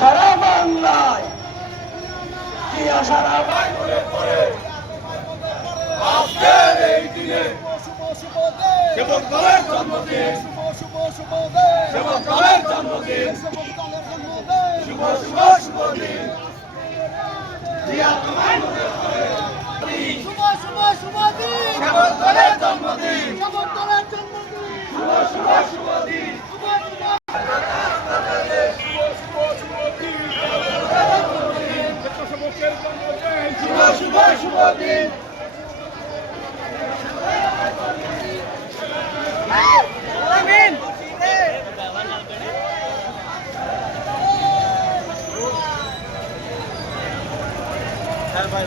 সারা বাংলায় সারা আজকের এই দিনে সেবক দলের জন্মদিন, সেবক দলের জন্মদিন, শুভ শুভ শুভ দিন। শুভ শুভ শুভ দিন, সেবক দলের জন্মদিন, সেবক দলের জন্মদিন, শুভ শুভ শুভ দিন। শুভ শুভ শুভ শুভ শুভ দিন।